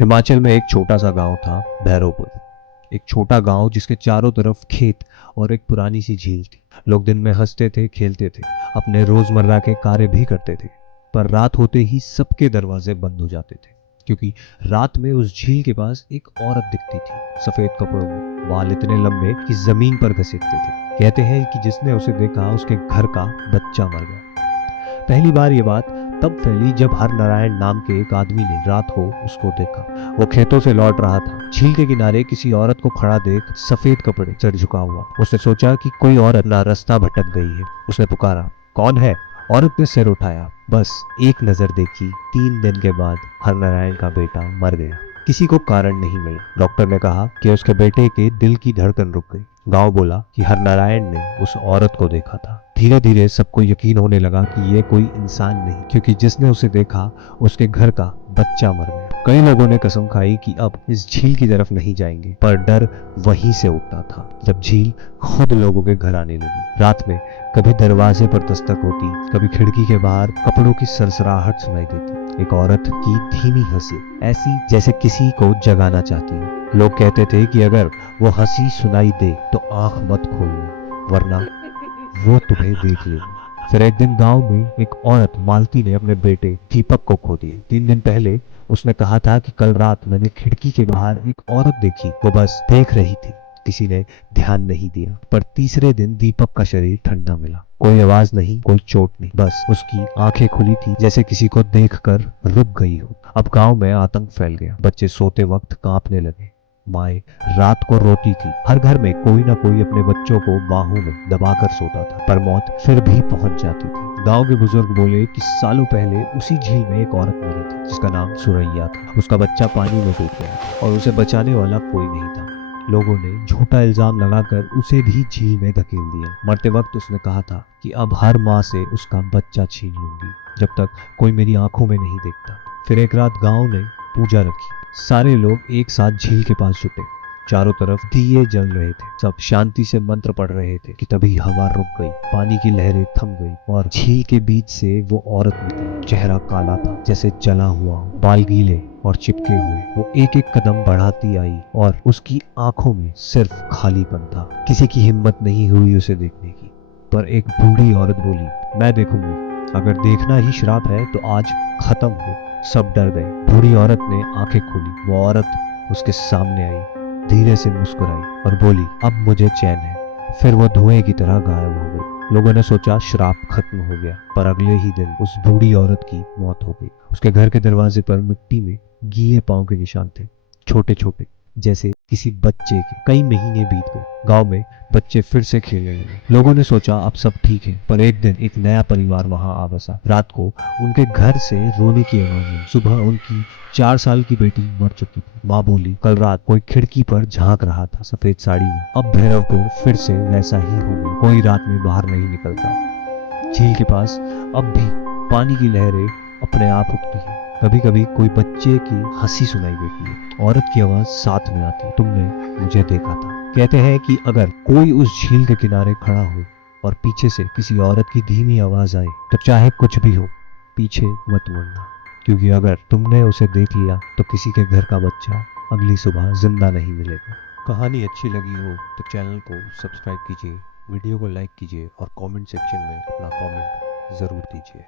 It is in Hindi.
हिमाचल में एक छोटा सा गांव था, भैरवपुर। एक छोटा गांव जिसके चारों तरफ खेत और एक पुरानी सी झील थी। लोग दिन में हंसते थे, खेलते थे, अपने रोजमर्रा के कार्य भी करते थे। पर रात होते ही सबके दरवाजे बंद हो जाते थे, क्योंकि रात में उस झील के पास एक औरत दिखती थी, सफेद कपड़ों में, बाल इतने लंबे कि जमीन पर घसीटते थे। कहते हैं कि जिसने उसे देखा उसके घर का बच्चा मर गया। पहली बार ये बात तब फैली जब हर नारायण नाम के एक आदमी ने रात को उसको देखा। वो खेतों से लौट रहा था, झील के किनारे किसी औरत को खड़ा देख सफेद कपड़े, सर झुका हुआ। उसने सोचा कि कोई औरत ना रास्ता भटक गई है। उसने पुकारा, कौन है? औरत ने सिर उठाया, बस एक नजर देखी। 3 दिन के बाद हर नारायण का बेटा मर गया। किसी को कारण नहीं मिला। डॉक्टर ने कहा कि उसके बेटे के दिल की धड़कन रुक गई। गांव बोला कि हर नारायण ने उस औरत को देखा था। धीरे धीरे सबको यकीन होने लगा कि ये कोई इंसान नहीं, क्योंकि जिसने उसे देखा उसके घर का बच्चा मर गया। कई लोगों ने कसम खाई कि अब इस झील की तरफ नहीं जाएंगे, पर डर वहीं से उठता था जब झील खुद लोगों के घर आने लगी। रात में कभी दरवाजे पर दस्तक होती, कभी खिड़की के बाहर कपड़ों की सरसराहट सुनाई देती। एक औरत की धीमी हंसी, ऐसी जैसे किसी को जगाना चाहती हो। लोग कहते थे कि अगर वो हंसी सुनाई दे तो आंख मत खोलना, वरना वो तुम्हें देख लेगी। फिर एक दिन गांव में एक औरत मालती ने अपने बेटे दीपक को खो दिया। 3 दिन पहले उसने कहा था कि कल रात मैंने खिड़की के बाहर एक औरत देखी, वो बस देख रही थी। किसी ने ध्यान नहीं दिया, पर तीसरे दिन दीपक का शरीर ठंडा मिला। कोई आवाज नहीं, कोई चोट नहीं, बस उसकी आंखें खुली थी, जैसे किसी को देखकर रुक गई हो। अब गांव में आतंक फैल गया। बच्चे सोते वक्त कांपने लगे, माए रात को रोती थी। हर घर में कोई ना कोई अपने बच्चों को बाहों में दबाकर सोता था, पर मौत फिर भी पहुंच जाती थी। गांव के बुजुर्ग बोले कि सालों पहले उसी झील में एक औरत मरी थी, जिसका नाम सुरैया था। उसका बच्चा पानी में डूब गया था और उसे बचाने वाला कोई नहीं था। लोगों ने झूठा इल्जाम लगाकर उसे भी झील में धकेल दिया। मरते वक्त उसने कहा था कि अब हर माँ से उसका बच्चा छीन लूंगी, जब तक कोई मेरी आंखों में नहीं देखता। फिर एक रात गांव ने पूजा रखी। सारे लोग एक साथ झील के पास जुटे। चारों तरफ दिए जल रहे थे, सब शांति से मंत्र पढ़ रहे थे कि तभी हवा रुक गई, पानी की लहरें थम गई और झील के बीच से वो औरत निकली। चेहरा काला था, जैसे जला हुआ हो, बाल गीले और चिपके हुए। वो एक एक कदम बढ़ाती आई और उसकी आंखों में सिर्फ खालीपन था। किसी की हिम्मत नहीं हुई उसे देखने की, पर एक बूढ़ी औरत बोली, मैं देखूंगी। अगर देखना ही श्राप है तो आज खत्म हो। सब डर गए। बूढ़ी औरत ने आंखें खोली। वो औरत उसके सामने आई, धीरे से मुस्कुराई और बोली, अब मुझे चैन है। फिर वो धुएं की तरह गायब हो गई। लोगों ने सोचा श्राप खत्म हो गया, पर अगले ही दिन उस बूढ़ी औरत की मौत हो गई। उसके घर के दरवाजे पर मिट्टी में गीले पांव के निशान थे, छोटे छोटे, जैसे किसी बच्चे के। कई महीने बीत गए। गांव में बच्चे फिर से खेलने लगे। लोगों ने सोचा अब सब ठीक है, पर एक दिन एक नया परिवार वहां आ बसा। रात को उनके घर से रोने की आवाज आई। सुबह उनकी 4 साल की बेटी मर चुकी थी। माँ बोली, कल रात कोई खिड़की पर झांक रहा था, सफेद साड़ी में। अब भैरवपुर फिर से वैसा ही हो गया। कोई रात में बाहर नहीं निकलता। झील के पास अब भी पानी की लहरें अपने आप उठती है। कभी कभी कोई बच्चे की हंसी सुनाई देती है। औरत की आवाज साथ में आती है, तुमने मुझे देखा था। कहते हैं कि अगर कोई उस झील के किनारे खड़ा हो और पीछे से किसी औरत की धीमी आवाज आए, तो चाहे कुछ भी हो, पीछे मत मुड़ना, क्योंकि अगर तुमने उसे देख लिया तो किसी के घर का बच्चा अगली सुबह जिंदा नहीं मिलेगा। कहानी अच्छी लगी हो तो चैनल को सब्सक्राइब कीजिए, वीडियो को लाइक कीजिए और कमेंट सेक्शन में अपना कमेंट ज़रूर दीजिए।